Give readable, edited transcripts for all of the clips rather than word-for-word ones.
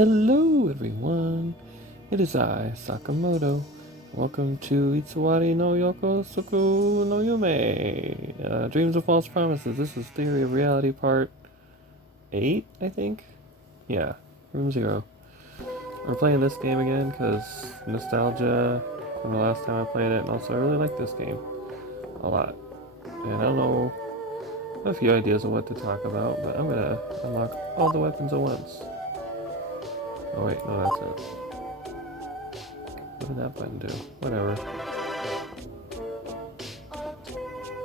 Hello everyone, it is I, Sakamoto. Welcome to Itsuwari no Yakusoku no Yume. Dreams of False Promises. This is Theory of Reality Part 8, I think? Yeah, Room 0. We're playing this game again because nostalgia from the last time I played it, and also I really like this game a lot. And I don't know, I have a few ideas of what to talk about, but I'm gonna unlock all the weapons at once. Oh wait, no, that's it. What did that button do? Whatever. How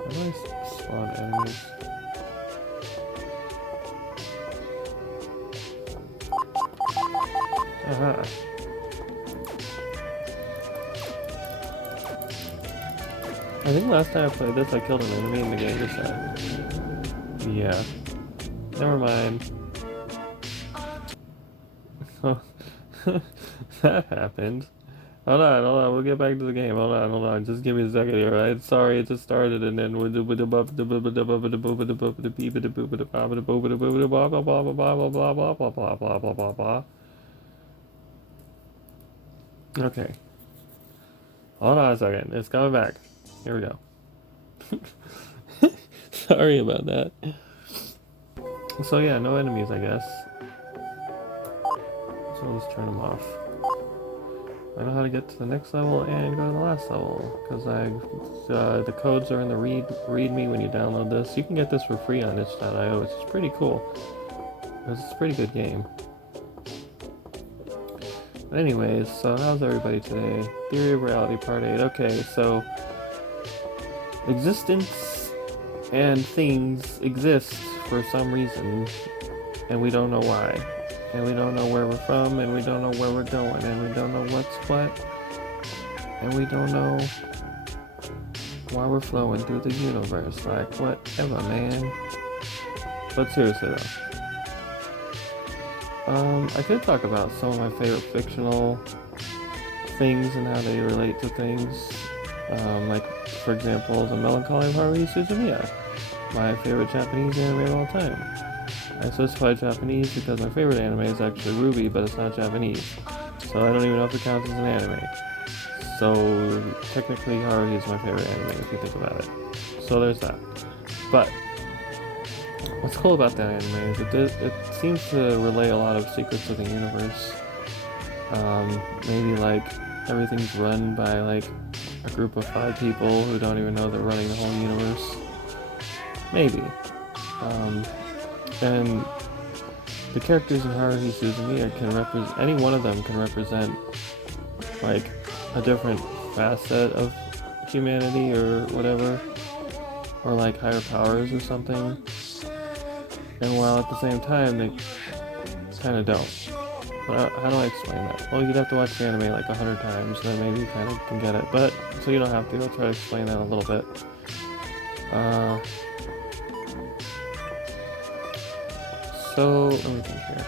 do I spawn enemies? Aha! I think last time I played this, I killed an enemy and the game reset. Yeah. Never mind. That happened. Hold on, we'll get back to the game. Hold on, just give me a second here, right? Sorry, it just started and then okay. Hold on a second, it's coming back. Here we go. Sorry about that. So yeah, no enemies, I guess. So let's turn them off. I know how to get to the next level and go to the last level because the codes are in the readme when you download this. You can get this for free on itch.io, which is pretty cool. It's a pretty good game. But anyways, so how's everybody today? Theory of Reality Part 8. Okay, so existence and things exist for some reason, and we don't know why. And we don't know where we're from, and we don't know where we're going, and we don't know what's what, and we don't know why we're flowing through the universe. Like, whatever, man. But seriously, though. I could talk about some of my favorite fictional things and how they relate to things. Like, for example, The Melancholy of Haruhi Suzumiya, my favorite Japanese anime of all time. I specify Japanese because my favorite anime is actually Ruby, but it's not Japanese. So I don't even know if it counts as an anime. So technically Haruhi is my favorite anime if you think about it. So there's that. But what's cool about that anime is it seems to relay a lot of secrets of the universe. Maybe like everything's run by like a group of 5 people who don't even know they're running the whole universe. Maybe. And the characters in Haruhi Suzumiya can represent, any one of them can represent like a different facet of humanity or whatever, or like higher powers or something. And while at the same time they kind of don't. But how do I explain that? Well, you'd have to watch the anime like 100 times, then maybe you kind of can get it. But so you don't have to. I'll try to explain that a little bit. So, let me think here.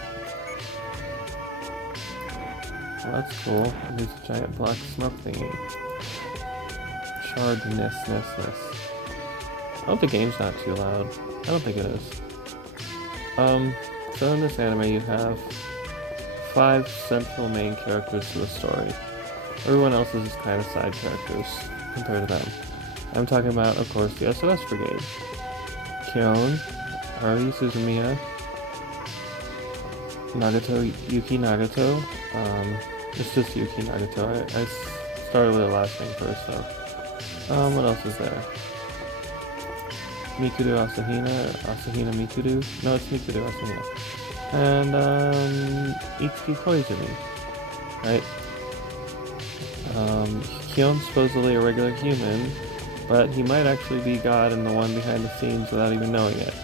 Well, that's cool. There's a giant black smoke thingy. Shardness. I hope the game's not too loud. I don't think it is. So in this anime you have 5 central main characters to the story. Everyone else is just kind of side characters compared to them. I'm talking about, of course, the SOS Brigade. Kyon, Haruhi Suzumiya, Yuki Nagato. It's just Yuki Nagato. I started with the last name first, though. What else is there? Mikudo Asahina Mikudo. No, it's Mikudo Asahina. And Itsuki Koizumi. Right? Kion's supposedly a regular human, but he might actually be God and the one behind the scenes without even knowing it.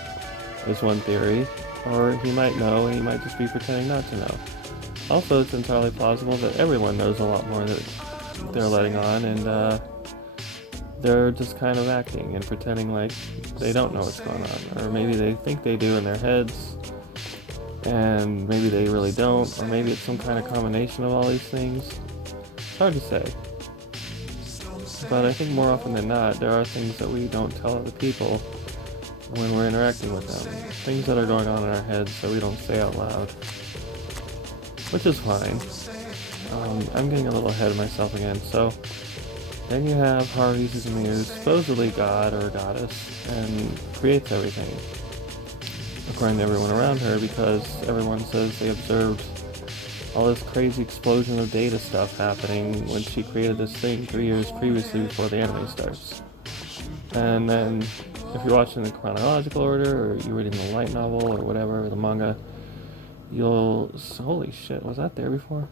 There's one theory. Or he might know, and he might just be pretending not to know. Also, it's entirely plausible that everyone knows a lot more that they're letting on, and they're just kind of acting and pretending like they don't know what's going on. Or maybe they think they do in their heads, and maybe they really don't, or maybe it's some kind of combination of all these things. It's hard to say. But I think more often than not, there are things that we don't tell other people when we're interacting with them. Things that are going on in our heads that we don't say out loud. which is fine. I'm getting a little ahead of myself again. So then you have Haruhi Suzumiya, who's supposedly god or goddess, and creates everything, according to everyone around her, because everyone says they observed all this crazy explosion of data stuff happening when she created this thing 3 years previously before the anime starts. And then, if you're watching in chronological order, or you're reading the light novel, or whatever, the manga, you'll... Holy shit, was that there before?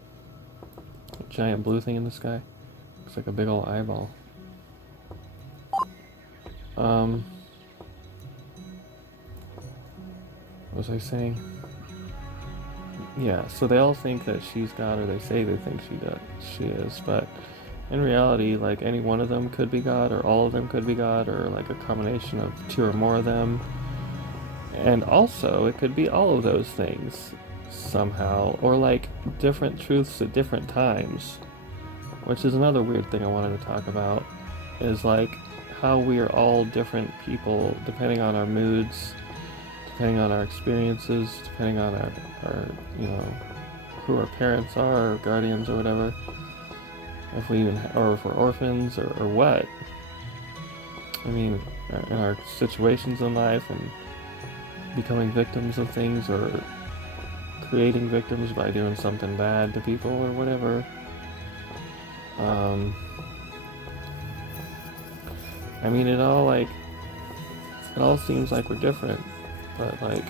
A giant blue thing in the sky? Looks like a big old eyeball. What was I saying? Yeah, so they all think that she's God, or they say they think she is, but in reality, like, any one of them could be God, or all of them could be God, or like a combination of two or more of them. And also, it could be all of those things somehow, or like different truths at different times, which is another weird thing I wanted to talk about, is like how we are all different people depending on our moods, depending on our experiences, depending on our you know, who our parents are, or guardians, or whatever. If we even, or if we're orphans, or what. I mean, in our situations in life, and becoming victims of things, or creating victims by doing something bad to people, or whatever. I mean, it all seems like we're different, but like,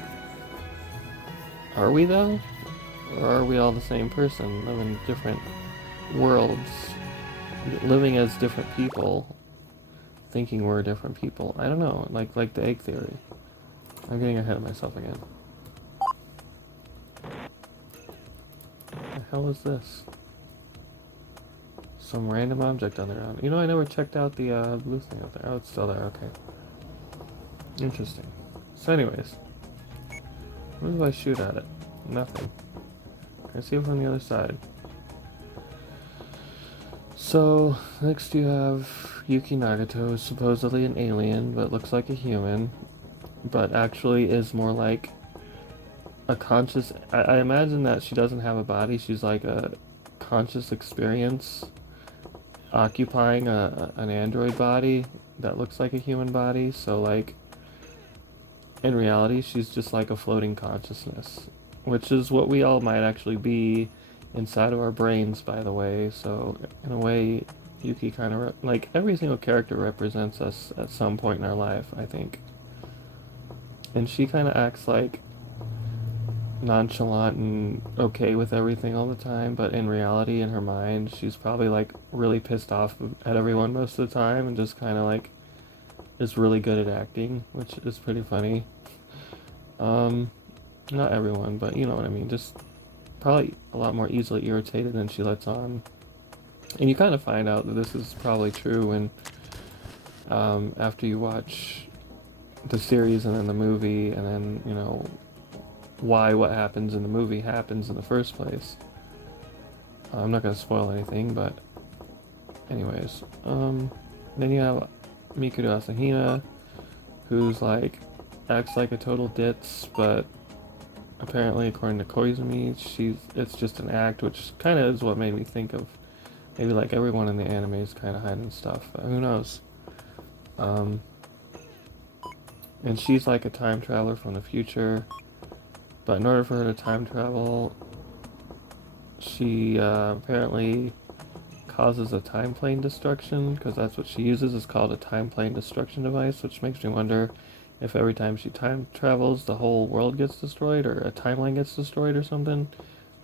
are we though? Or are we all the same person, living different worlds, living as different people, thinking we're different people? I don't know, like the egg theory. I'm getting ahead of myself again. What the hell is this? Some random object on the ground. You know, I never checked out the blue thing up there. Oh, it's still there, okay. Interesting. So anyways, what do I shoot at it? Nothing. Can I see it from the other side? So, next you have Yuki Nagato, who's supposedly an alien, but looks like a human, but actually is more like a conscious... I imagine that she doesn't have a body, she's like a conscious experience occupying an android body that looks like a human body, so like, in reality, she's just like a floating consciousness, which is what we all might actually be inside of our brains, by the way. So in a way, Yuki kind of like every single character represents us at some point in our life, I think. And she kind of acts like nonchalant and okay with everything all the time, but in reality, in her mind, she's probably like really pissed off at everyone most of the time, and just kind of like is really good at acting, which is pretty funny. Not everyone, but you know what I mean. Just probably a lot more easily irritated than she lets on. And you kind of find out that this is probably true when, after you watch the series and then the movie, and then, you know, why what happens in the movie happens in the first place. I'm not going to spoil anything, but anyways. Then you have Mikuru Asahina, who's like, acts like a total ditz, but apparently, according to Koizumi, it's just an act, which kind of is what made me think of maybe like everyone in the anime is kind of hiding stuff, but who knows. And she's like a time traveler from the future, but in order for her to time travel, she apparently causes a time plane destruction, because that's what she uses. It's called a time plane destruction device, which makes me wonder if every time she time travels, the whole world gets destroyed, or a timeline gets destroyed or something.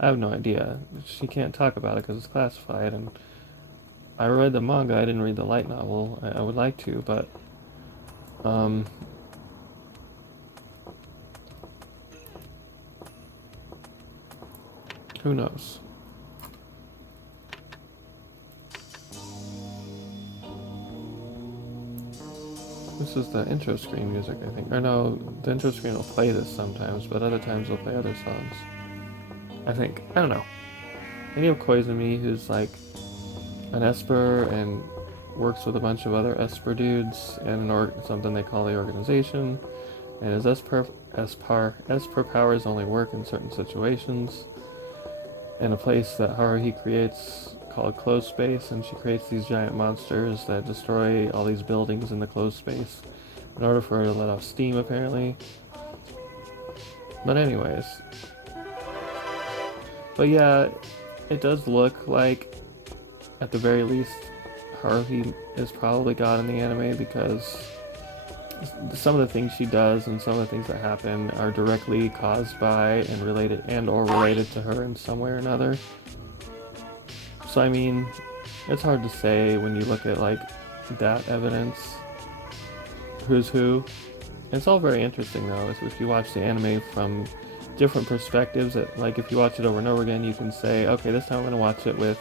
I have no idea. She can't talk about it because it's classified, and I read the manga, I didn't read the light novel. I would like to, but who knows? This is the intro screen music, I think. Or no, the intro screen will play this sometimes, but other times it'll play other songs. I think. I don't know. And you have Koizumi, who's like an Esper and works with a bunch of other Esper dudes and something they call the organization. And his Esper powers only work in certain situations. in a place that Haruhi creates called closed space, and she creates these giant monsters that destroy all these buildings in the closed space in order for her to let off steam, apparently. But anyways, but yeah, it does look like, at the very least, Haruhi is probably God in the anime, because some of the things she does and some of the things that happen are directly caused by and related to her in some way or another. So I mean, it's hard to say when you look at like that evidence who's who. It's all very interesting though, if you watch the anime from different perspectives. Like if you watch it over and over again, you can say, okay, this time I'm going to watch it with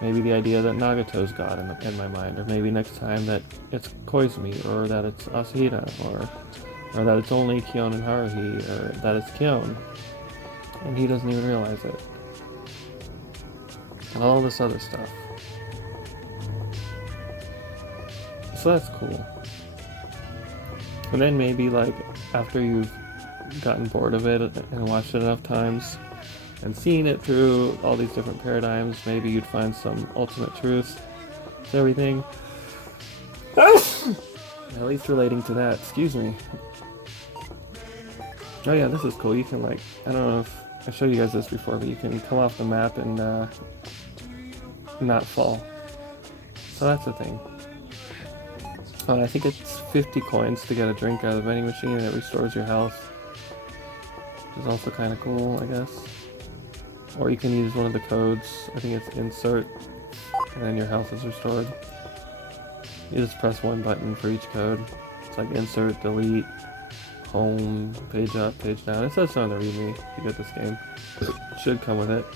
maybe the idea that Nagato's God in my mind, or maybe next time that it's Koizumi, or that it's Asahina, or that it's only Kyon and Haruhi, or that it's Kyon, and he doesn't even realize it. And all this other stuff. So that's cool. And then maybe like after you've gotten bored of it and watched it enough times and seen it through all these different paradigms, maybe you'd find some ultimate truth to everything. At least relating to that. Excuse me. Oh yeah, this is cool. You can like, I don't know if I showed you guys this before, but you can come off the map and not fall. So that's the thing. And I think it's 50 coins to get a drink out of the vending machine, and it restores your health, which is also kind of cool, I guess. Or you can use one of the codes. I think it's insert, and then your health is restored. You just press one button for each code. It's like insert, delete, home, page up, page down. It says so on the readme if you get this game. It should come with it.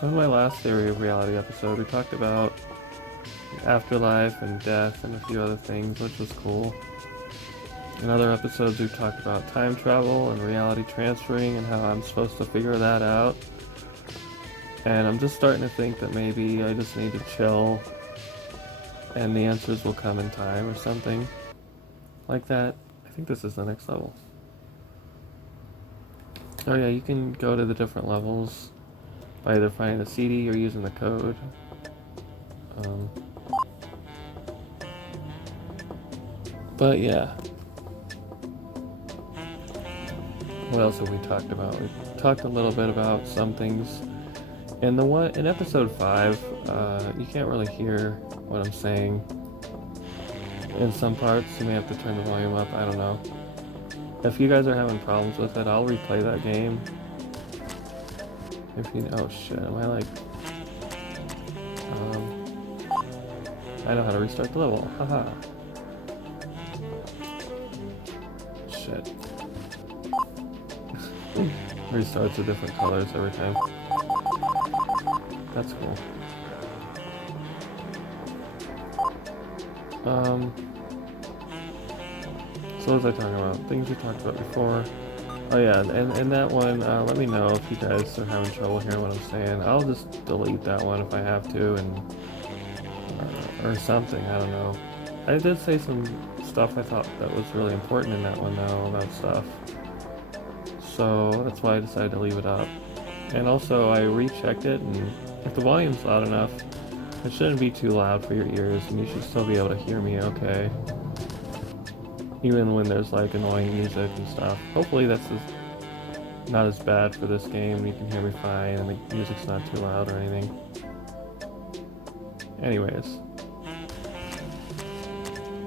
So in my last Theory of Reality episode, we talked about afterlife and death and a few other things, which was cool. In other episodes, we've talked about time travel and reality transferring and how I'm supposed to figure that out. And I'm just starting to think that maybe I just need to chill and the answers will come in time or something like that. I think this is the next level. Oh yeah, you can go to the different levels by either finding the CD or using the code. But yeah. What else have we talked about? We talked a little bit about some things. In episode 5, you can't really hear what I'm saying. In some parts, you may have to turn the volume up, I don't know. If you guys are having problems with it, I'll replay that game. Oh shit, am I like... I know how to restart the level, haha. Shit. Restarts with different colors every time. That's cool. So what was I talking about? Things we talked about before. Oh yeah, and that one, let me know if you guys are having trouble hearing what I'm saying. I'll just delete that one if I have to, and or something, I don't know. I did say some stuff I thought that was really important in that one though, about stuff. So that's why I decided to leave it up. And also I rechecked it, and if the volume's loud enough, it shouldn't be too loud for your ears, and you should still be able to hear me okay. Even when there's like annoying music and stuff. Hopefully that's not as bad for this game. You can hear me fine and the music's not too loud or anything. Anyways.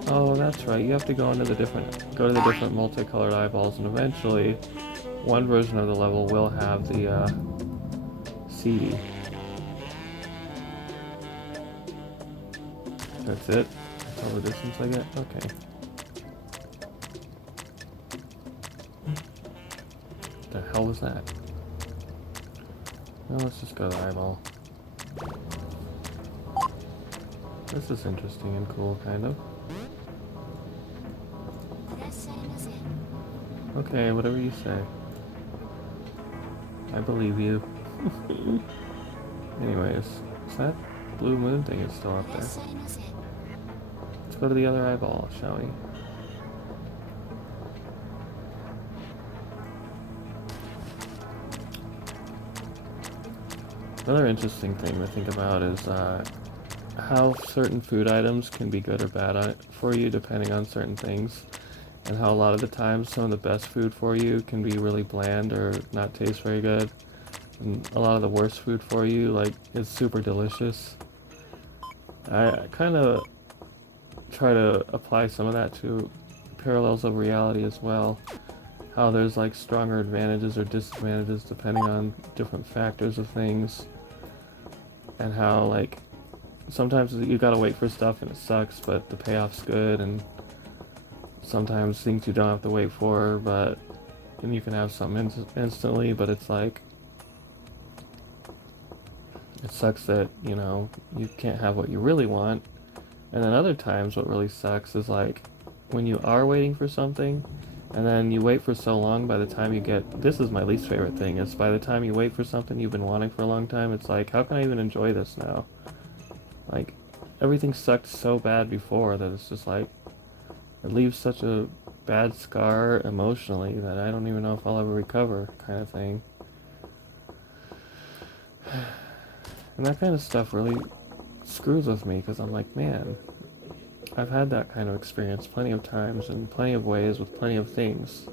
Oh, that's right. You have to go to the different multicolored eyeballs, and eventually one version of the level will have the CD. That's it? That's all the distance I get? Okay. The hell was that? Well, let's just go to the eyeball. This is interesting and cool, kind of. Okay, whatever you say. I believe you. Anyways, is that blue moon thing is still up there? Let's go go to the other eyeball, shall we? Another interesting thing to think about is how certain food items can be good or bad for you depending on certain things, and how a lot of the times some of the best food for you can be really bland or not taste very good, and a lot of the worst food for you like is super delicious. I kind of try to apply some of that to parallels of reality as well. How there's like stronger advantages or disadvantages depending on different factors of things, and how like sometimes you gotta wait for stuff and it sucks, but the payoff's good, and sometimes things you don't have to wait for, but and you can have something instantly, but it's like it sucks that, you know, you can't have what you really want. And then other times what really sucks is like when you are waiting for something and then you wait for so long, by the time you get, this is my least favorite thing, is by the time you wait for something you've been wanting for a long time, it's like, how can I even enjoy this now? Like, everything sucked so bad before that it's just like, it leaves such a bad scar emotionally that I don't even know if I'll ever recover, kind of thing. And that kind of stuff really screws with me, because I'm like, man, I've had that kind of experience plenty of times in plenty of ways with plenty of things.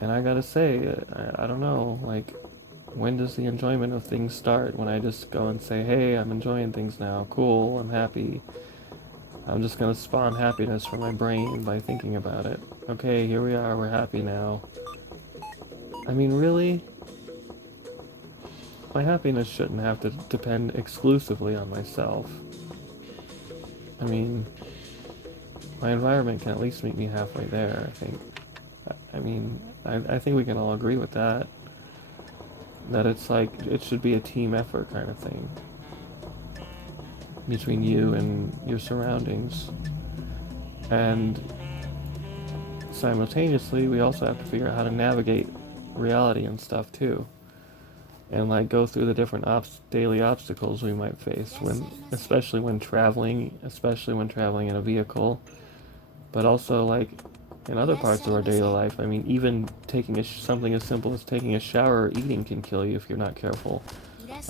And I gotta say, I don't know, like, when does the enjoyment of things start? When I just go and say, hey, I'm enjoying things now, cool, I'm happy. I'm just gonna spawn happiness for my brain by thinking about it. Okay, here we are, we're happy now. I mean, really? My happiness shouldn't have to depend exclusively on myself. I mean, my environment can at least meet me halfway there, I think. I think we can all agree with that. That it's like, it should be a team effort kind of thing between you and your surroundings. And simultaneously, we also have to figure out how to navigate reality and stuff too. And like go through the different daily obstacles we might face especially when traveling in a vehicle, but also like in other parts of our daily life. I mean, even taking something as simple as taking a shower or eating can kill you if you're not careful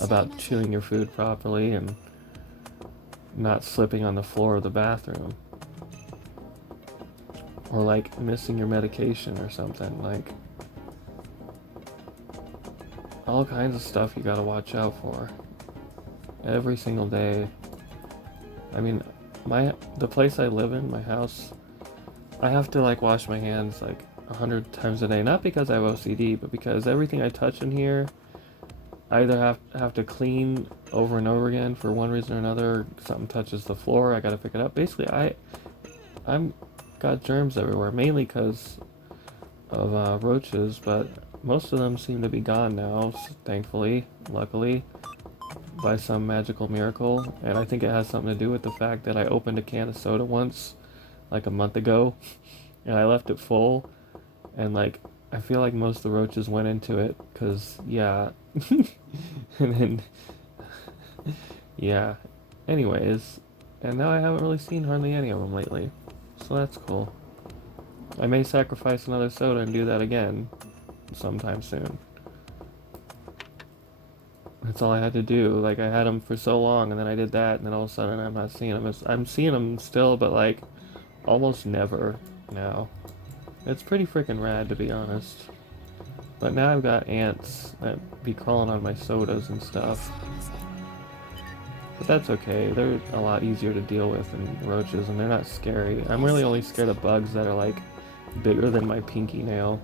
about chewing your food properly and not slipping on the floor of the bathroom, or like missing your medication or something. Like, all kinds of stuff you gotta watch out for every single day. I mean, the place I live in, my house, I have to like wash my hands like 100 times a day. Not because I have OCD, but because everything I touch in here, I either have to clean over and over again for one reason or another. Something touches the floor, I gotta pick it up. Basically, I'm got germs everywhere, mainly because of roaches, but most of them seem to be gone now, thankfully, luckily, by some magical miracle. And I think it has something to do with the fact that I opened a can of soda once, like a month ago, and I left it full, and like, I feel like most of the roaches went into it, cause yeah, and then, yeah, anyways, and now I haven't really seen hardly any of them lately, so that's cool. I may sacrifice another soda and do that again sometime soon. That's all I had to do. Like, I had them for so long, and then I did that, and then all of a sudden I'm not seeing them. I'm seeing them still, but like almost never now. It's pretty freaking rad, to be honest. But now I've got ants that be crawling on my sodas and stuff. But that's okay. They're a lot easier to deal with than roaches, and they're not scary. I'm really only scared of bugs that are like bigger than my pinky nail.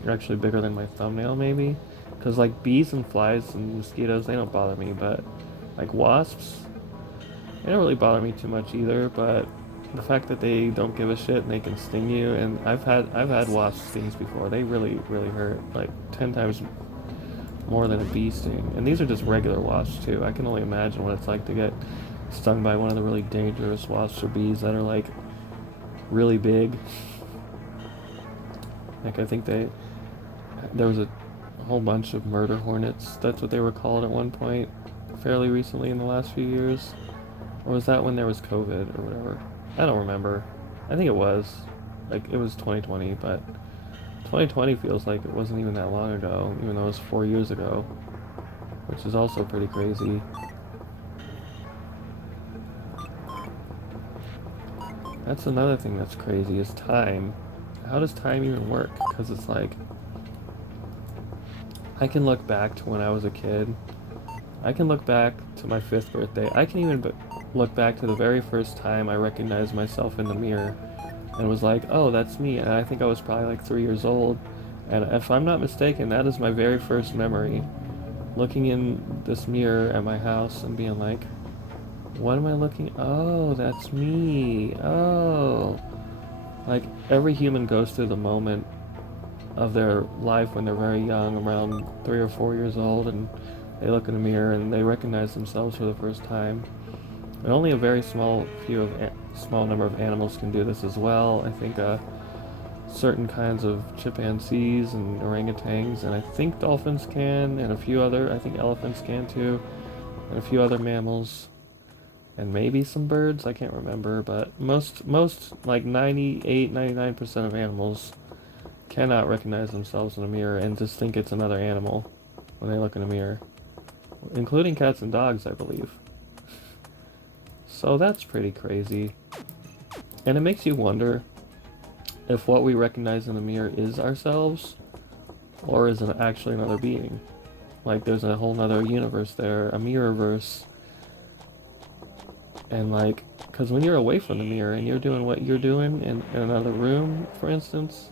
They're actually bigger than my thumbnail, maybe. Because like bees and flies and mosquitoes, they don't bother me, but like wasps, they don't really bother me too much either. But the fact that they don't give a shit and they can sting you, and I've had wasp stings before. They really hurt, like 10 times more than a bee sting. And these are just regular wasps too. I can only imagine what it's like to get stung by one of the really dangerous wasps or bees that are like really big. Like, I think there was a whole bunch of murder hornets, that's what they were called at one point, fairly recently in the last few years. Or was that when there was COVID or whatever? I don't remember. I think it was. Like, it was 2020, but 2020 feels like it wasn't even that long ago, even though it was 4 years ago, which is also pretty crazy. That's another thing that's crazy, is time. How does time even work? Because it's like, I can look back to when I was a kid. I can look back to my 5th birthday. I can even look back to the very first time I recognized myself in the mirror and was like, oh, that's me. And I think I was probably like 3 years old. And if I'm not mistaken, that is my very first memory. Looking in this mirror at my house and being like, what am I looking? Oh, that's me. Oh. Like, every human goes through the moment of their life when they're very young, around 3 or 4 years old, and they look in the mirror and they recognize themselves for the first time. And only a very small number of animals can do this as well. I think certain kinds of chimpanzees and orangutans, and I think dolphins can, and a few other, I think elephants can too, and a few other mammals, and maybe some birds, I can't remember, but most like 98-99% of animals cannot recognize themselves in a mirror and just think it's another animal when they look in a mirror, including cats and dogs, I believe. So that's pretty crazy. And it makes you wonder if what we recognize in the mirror is ourselves, or is it actually another being. Like, there's a whole nother universe there, a mirrorverse. And like, because when you're away from the mirror and you're doing what you're doing in another room, for instance,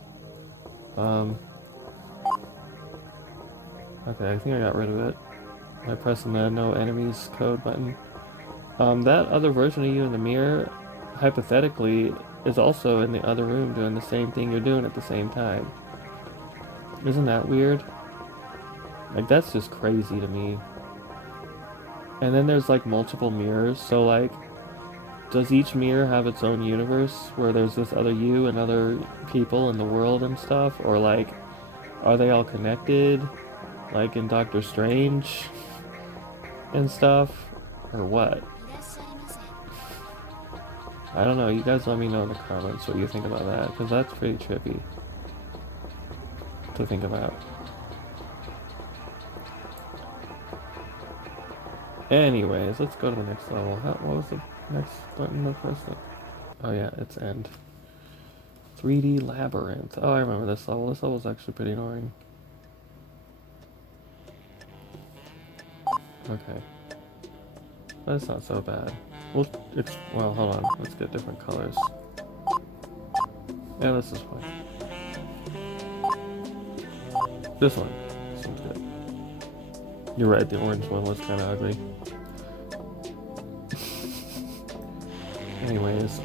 okay, I think I got rid of it by pressing the no enemies code button. That other version of you in the mirror, hypothetically, is also in the other room doing the same thing you're doing at the same time. Isn't that weird? Like, that's just crazy to me. And then there's like multiple mirrors, so like, does each mirror have its own universe where there's this other you and other people in the world and stuff? Or like, are they all connected? Like in Doctor Strange and stuff? Or what? I don't know, you guys let me know in the comments what you think about that, because that's pretty trippy to think about. Anyways, let's go to the next level. What was the next button I pressed? Oh yeah, it's end. 3D Labyrinth. Oh, I remember this level. This level is actually pretty annoying. Okay. That's not so bad. Well, hold on. Let's get different colors. Yeah, this is fine. This one seems good. You're right, the orange one was kind of ugly. Anyways,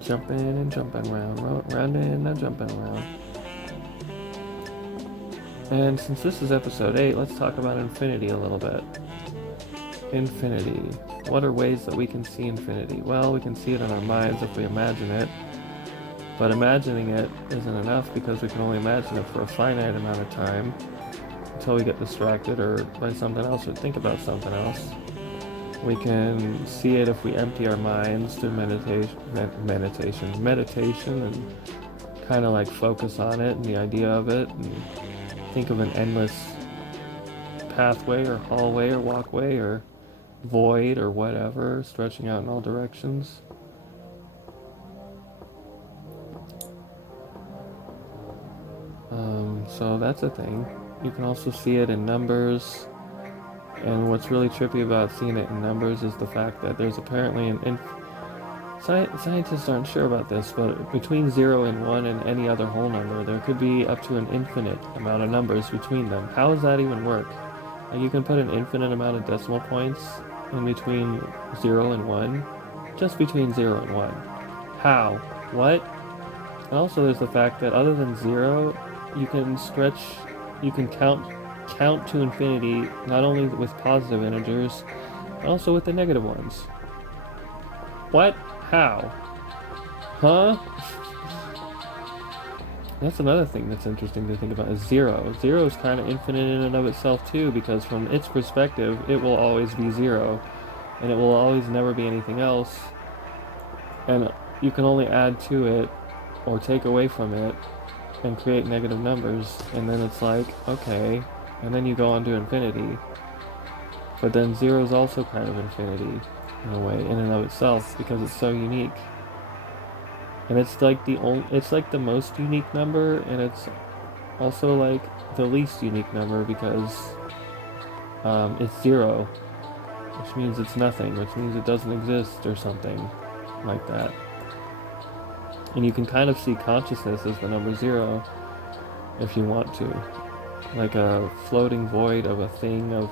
jumping and jumping around, rounding and jumping around. And since this is episode 8, let's talk about infinity a little bit. Infinity. What are ways that we can see infinity? Well, we can see it in our minds if we imagine it. But imagining it isn't enough, because we can only imagine it for a finite amount of time until we get distracted or by something else or think about something else. We can see it if we empty our minds through meditation and kind of like focus on it and the idea of it and think of an endless pathway or hallway or walkway or void or whatever stretching out in all directions. So that's a thing. You can also see it in numbers, and what's really trippy about seeing it in numbers is the fact that there's apparently scientists aren't sure about this, but between 0 and 1 and any other whole number, there could be up to an infinite amount of numbers between them. How does that even work? Like, you can put an infinite amount of decimal points in between 0 and 1, just between 0 and 1. How? What? And also there's the fact that other than 0, you can count to infinity, not only with positive integers, but also with the negative ones. What? How? Huh? That's another thing that's interesting to think about is zero. Zero is kind of infinite in and of itself too, because from its perspective, it will always be zero, and it will always never be anything else. And you can only add to it or take away from it and create negative numbers, and then it's like, okay, and then you go on to infinity. But then zero is also kind of infinity in a way, in and of itself, because it's so unique. And it's like it's like the most unique number, and it's also like the least unique number because it's zero, which means it's nothing, which means it doesn't exist or something like that. And you can kind of see consciousness as the number zero if you want to, like a floating void of a thing of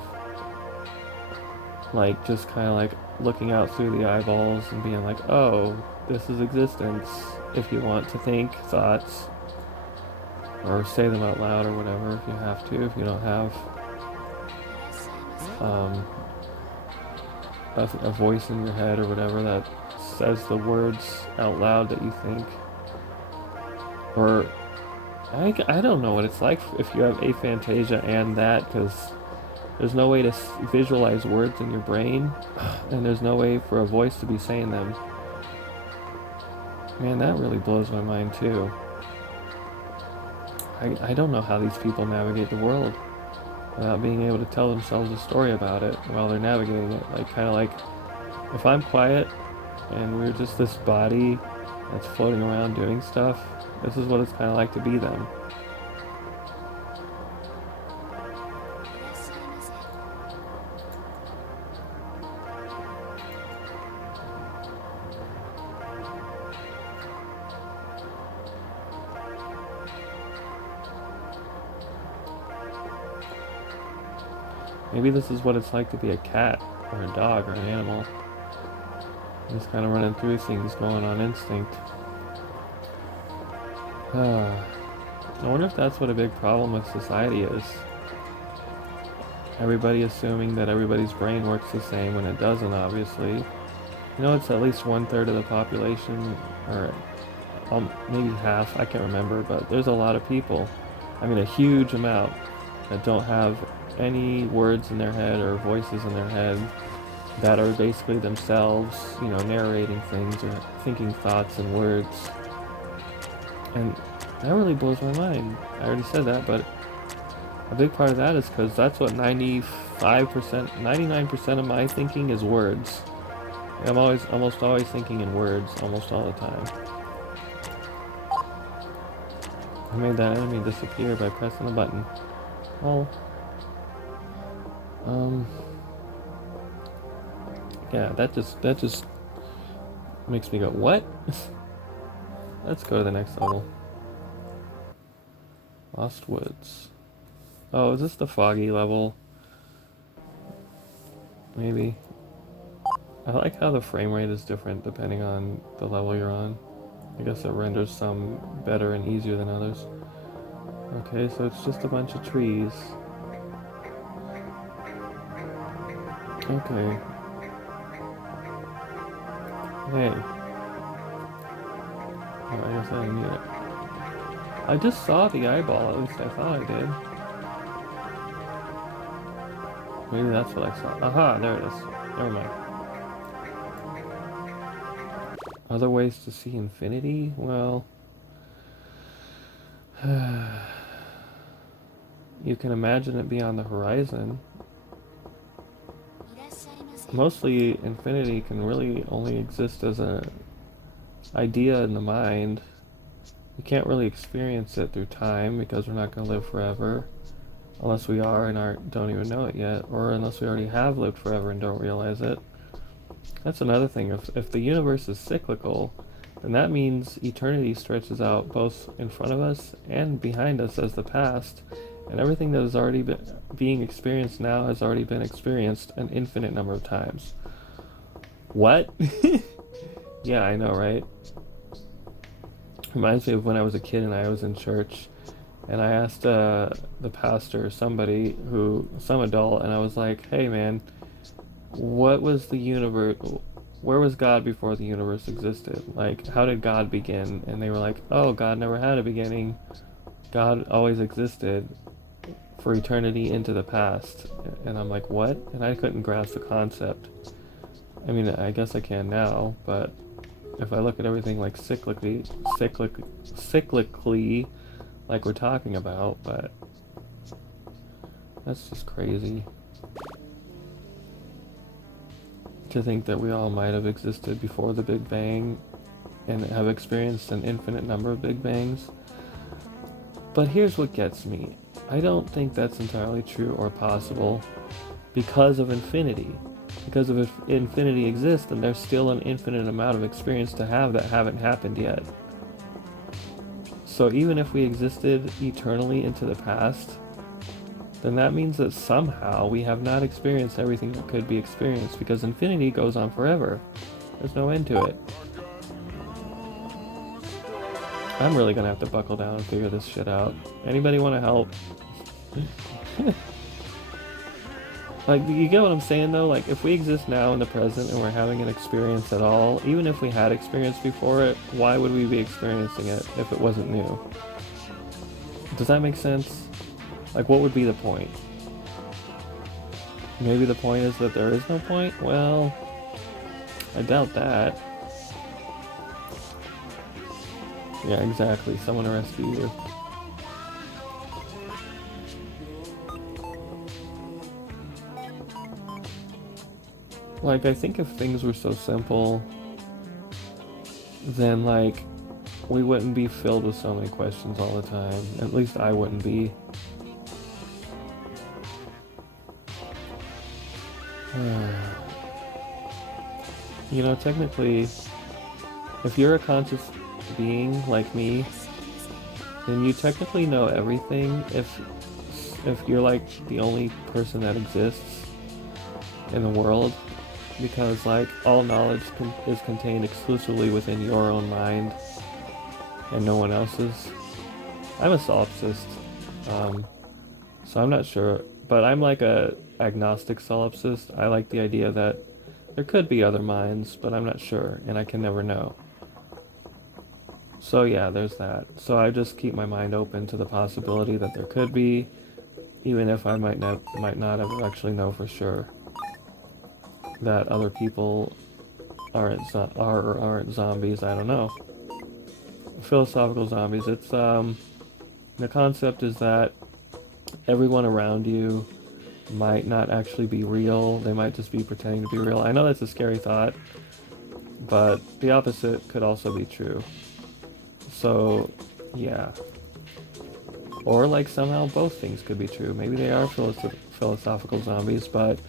like just kind of like looking out through the eyeballs and being like, oh, this is existence, if you want to think thoughts or say them out loud or whatever, if you have to, if you don't have um, a voice in your head or whatever that says the words out loud that you think. Or I don't know what it's like if you have aphantasia and that, because there's no way to visualize words in your brain, and there's no way for a voice to be saying them. Man, that really blows my mind too. I don't know how these people navigate the world without being able to tell themselves a story about it while they're navigating it. Like, kind of like, if I'm quiet and we're just this body that's floating around doing stuff, this is what it's kind of like to be them. Maybe this is what it's like to be a cat or a dog or an animal. Just kind of running through things, going on instinct. I wonder if that's what a big problem with society is. Everybody assuming that everybody's brain works the same when it doesn't, obviously. You know, it's at least 1/3 of the population, or maybe half, I can't remember, but there's a lot of people. I mean, a huge amount that don't have any words in their head or voices in their head, that are basically themselves, you know, narrating things or thinking thoughts and words. And that really blows my mind. I already said that, but a big part of that is because that's what 95%, 99% of my thinking is words. I'm almost always thinking in words, almost all the time. I made that enemy disappear by pressing the button. Well, yeah, that just makes me go, what? Let's go to the next level. Lost Woods. Oh, is this the foggy level? Maybe. I like how the frame rate is different depending on the level you're on. I guess it renders some better and easier than others. Okay, so it's just a bunch of trees. Okay. Hey. Oh, I guess I didn't need it. I just saw the eyeball, at least I thought I did. Maybe that's what I saw. Aha, there it is. Never mind. Other ways to see infinity? Well, you can imagine it beyond the horizon. Mostly, infinity can really only exist as an idea in the mind. We can't really experience it through time because we're not going to live forever. Unless we are and don't even know it yet. Or unless we already have lived forever and don't realize it. That's another thing. If the universe is cyclical, then that means eternity stretches out both in front of us and behind us as the past. And everything that has already been being experienced now has already been experienced an infinite number of times. What? Yeah, I know, right? Reminds me of when I was a kid and I was in church, and I asked the pastor, some adult, and I was like, "Hey, man, what was the universe? where was God before the universe existed? Like, how did God begin? And they were like, oh, God never had a beginning. God always existed for eternity into the past. And I'm like, what? And I couldn't grasp the concept. I mean, I guess I can now, but if I look at everything like cyclically, like we're talking about, but that's just crazy. To think that we all might have existed before the Big Bang and have experienced an infinite number of Big Bangs. But here's what gets me. I don't think that's entirely true or possible because of infinity. Because if infinity exists, then there's still an infinite amount of experience to have that haven't happened yet. So even if we existed eternally into the past, then that means that somehow we have not experienced everything that could be experienced, because infinity goes on forever. There's no end to it. I'm really gonna have to buckle down and figure this shit out. Anybody want to help? Like, you get what I'm saying though? Like, if we exist now in the present and we're having an experience at all, even if we had experience before it, why would we be experiencing it if it wasn't new? Does that make sense? Like, what would be the point? Maybe the point is that there is no point? Well, I doubt that. Yeah, exactly. Someone to rescue you. Like, I think if things were so simple, then, like, we wouldn't be filled with so many questions all the time. At least I wouldn't be. You know, technically, if you're a conscious being like me, then you technically know everything if you're like the only person that exists in the world, because like all knowledge is contained exclusively within your own mind and no one else's. I'm a solipsist, so I'm not sure, but I'm like a agnostic solipsist. I like the idea that there could be other minds, but I'm not sure, and I can never know. So yeah, there's that. So I just keep my mind open to the possibility that there could be, even if I might not ever actually know for sure that other people aren't or aren't zombies. I don't know. Philosophical zombies. It's the concept is that everyone around you might not actually be real. They might just be pretending to be real. I know that's a scary thought, but the opposite could also be true. So, yeah. Or like somehow both things could be true. Maybe they are philosophical zombies, but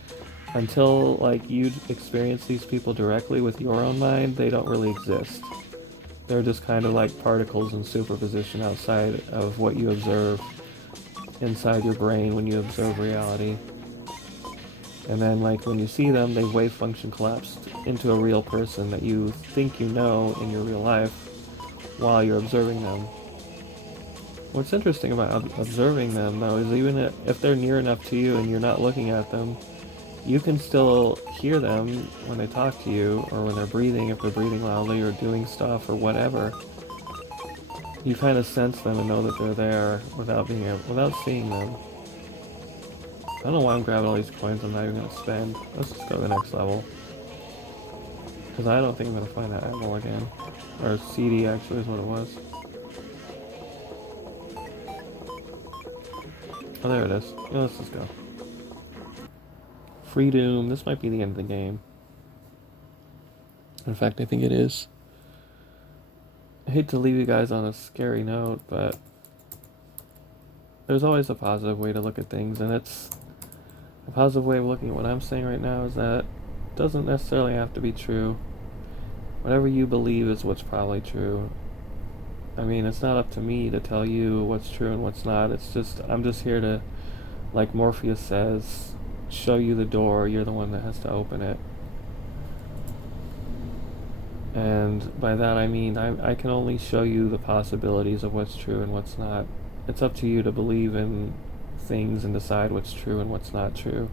until like you experience these people directly with your own mind, they don't really exist. They're just kind of like particles in superposition outside of what you observe inside your brain when you observe reality. And then like when you see them, they wave function collapsed into a real person that you think you know in your real life while you're observing them. What's interesting about observing them though is even if they're near enough to you and you're not looking at them, you can still hear them when they talk to you, or when they're breathing, if they're breathing loudly or doing stuff or whatever. You kind of sense them and know that they're there without seeing them. I don't know why I'm grabbing all these coins I'm not even going to spend. Let's just go to the next level. Because I don't think I'm going to find that animal again. Or CD actually is what it was. Oh, there it is. Yeah, let's just go. Freedom. This might be the end of the game. In fact, I think it is. I hate to leave you guys on a scary note, but there's always a positive way to look at things, and it's a positive way of looking at what I'm saying right now is that it doesn't necessarily have to be true. Whatever you believe is what's probably true. I mean, it's not up to me to tell you what's true and what's not. It's just, I'm just here to, like Morpheus says, show you the door. You're the one that has to open it. And by that I mean I can only show you the possibilities of what's true and what's not. It's up to you to believe in things and decide what's true and what's not true.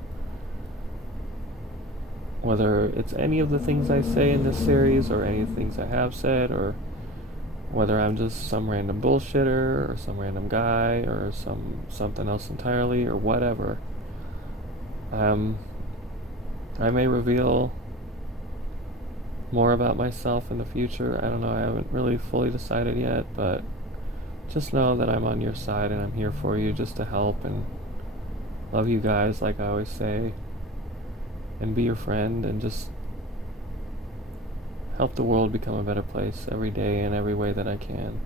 whether it's any of the things I say in this series or any of the things I have said, or whether I'm just some random bullshitter or some random guy or something else entirely or whatever. I may reveal more about myself in the future. I don't know, I haven't really fully decided yet, but just know that I'm on your side and I'm here for you just to help and love you guys, like I always say, and be your friend and just help the world become a better place every day in every way that I can.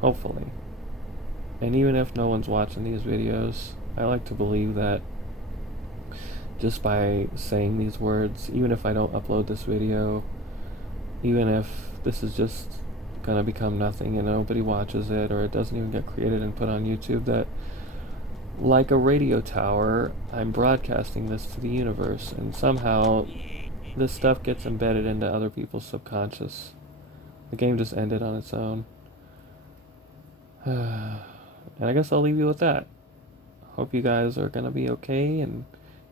Hopefully. And even if no one's watching these videos, I like to believe that just by saying these words, even if I don't upload this video, even if this is just gonna become nothing and nobody watches it, or it doesn't even get created and put on YouTube, that like a radio tower, I'm broadcasting this to the universe, and somehow this stuff gets embedded into other people's subconscious. The game just ended on its own. And I guess I'll leave you with that. Hope you guys are gonna be okay, and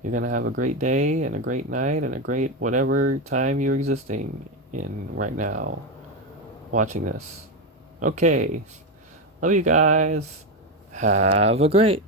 you're gonna have a great day and a great night and a great whatever time you're existing in right now watching this. Okay. Love you guys. Have a great